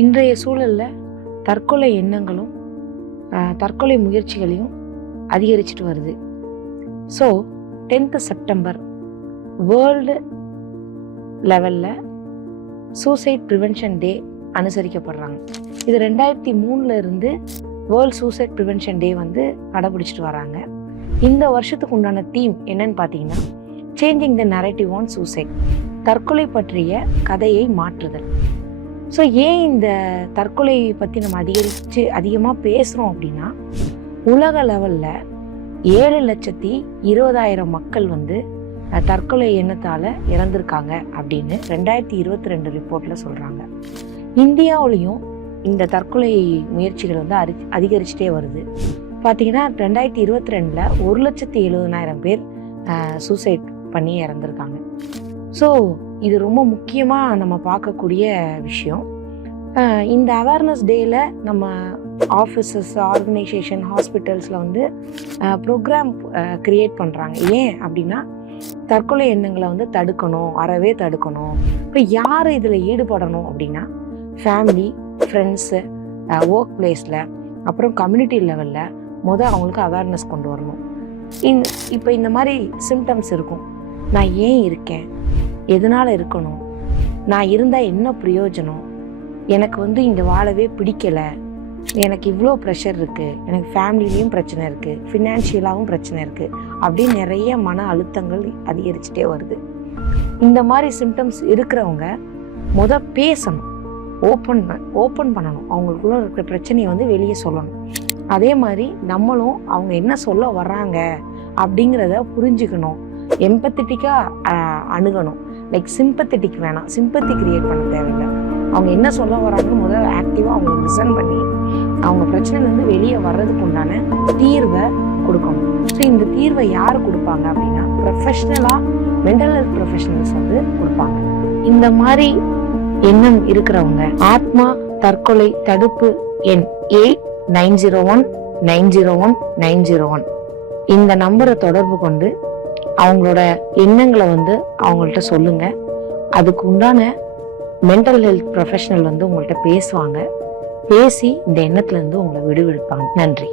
இன்றைய சூழலில் தற்கொலை எண்ணங்களும் தற்கொலை முயற்சிகளையும் அதிகரிச்சுட்டு வருது. ஸோ 10th செப்டம்பர் வேர்ல்டு லெவலில் சூசைட் ப்ரிவென்ஷன் டே அனுசரிக்கப்படுறாங்க. இது 2003 இருந்து வேர்ல்டு சூசைட் ப்ரிவென்ஷன் டே கடைபிடிச்சிட்டு வராங்க. இந்த வருஷத்துக்கு உண்டான தீம் என்னன்னு பார்த்தீங்கன்னா, changing the narrative on suicide, தற்கொலை பற்றிய கதையை மாற்றுதல். ஸோ ஏன் இந்த தற்கொலையை பற்றி நம்ம அதிகமாக பேசுகிறோம் அப்படின்னா, உலக லெவலில் 7,20,000 மக்கள் தற்கொலை எண்ணத்தால் இறந்துருக்காங்க அப்படின்னு 2022 ரிப்போர்ட்டில் சொல்கிறாங்க. இந்தியாவிலையும் இந்த தற்கொலை முயற்சிகள் அதிகரிச்சுட்டே வருது. பார்த்தீங்கன்னா 2022 1,70,000 பேர் சூசைட் பண்ணி இறந்துருக்காங்க. ஸோ இது ரொம்ப முக்கியமாக நம்ம பார்க்கக்கூடிய விஷயம். இந்த அவேர்னஸ் டேயில் நம்ம ஆஃபீஸஸ், ஆர்கனைசேஷன், ஹாஸ்பிட்டல்ஸில் ப்ரோக்ராம் க்ரியேட் பண்ணுறாங்க. ஏன் அப்படின்னா, தற்கொலை எண்ணங்களை தடுக்கணும், அறவே தடுக்கணும். இப்போ யார் இதில் ஈடுபடணும் அப்படின்னா, ஃபேமிலி, ஃப்ரெண்ட்ஸு, ஒர்க் பிளேஸில், அப்புறம் கம்யூனிட்டி லெவலில் அவங்களுக்கு அவேர்னஸ் கொண்டு வரணும். இப்போ இந்த மாதிரி சிம்டம்ஸ் இருக்கும். நான் ஏன் இருக்கேன், எதனால் இருக்கணும், நான் இருந்தால் என்ன பிரயோஜனம், எனக்கு இங்கே வாழவே பிடிக்கலை, எனக்கு இவ்வளோ ப்ரெஷர் இருக்குது, எனக்கு ஃபேமிலிலையும் பிரச்சனை இருக்குது, ஃபினான்ஷியலாகவும் பிரச்சனை இருக்குது அப்படின்னு நிறைய மன அழுத்தங்கள் அதிகரிச்சுட்டே வருது. இந்த மாதிரி சிம்டம்ஸ் இருக்கிறவங்க பேசணும், ஓப்பன் பண்ணணும், அவங்களுக்குள்ள இருக்கிற பிரச்சனையை வெளியே சொல்லணும். அதே மாதிரி நம்மளும் அவங்க என்ன சொல்ல வர்றாங்க அப்படிங்கிறத புரிஞ்சுக்கணும், எம்பத்தட்டிக்காக அணுகணும். லைக் சிம்பத்தட்டிக் வேணாம், சிம்பத்தி கிரியேட் பண்ண தேவையில்லை. அவங்க என்ன சொல்ல வராங்கன்னு ஆக்டிவாக அவங்க லிசன் பண்ணி அவங்க பிரச்சனைலேருந்து வெளியே வர்றதுக்கு உண்டான தீர்வை கொடுக்கணும். ஸோ இந்த தீர்வை யார் கொடுப்பாங்க அப்படின்னா, ப்ரொஃபஷ்னலாக மென்டல் ஹெல்த் ப்ரொஃபஷனல்ஸ் கொடுப்பாங்க. இந்த மாதிரி எண்ணம் இருக்கிறவங்க ஆத்மா தற்கொலை தடுப்பு எண் 8901901901 இந்த நம்பரை தொடர்பு கொண்டு அவங்களோட எண்ணங்களை அவங்கள்ட்ட சொல்லுங்க. அதுக்கு உண்டான மென்டல் ஹெல்த் ப்ரொஃபஷனல் உங்கள்கிட்ட பேசுவாங்க. பேசி இந்த எண்ணத்துல இருந்து உங்களை விடுவிப்பாங்க. நன்றி.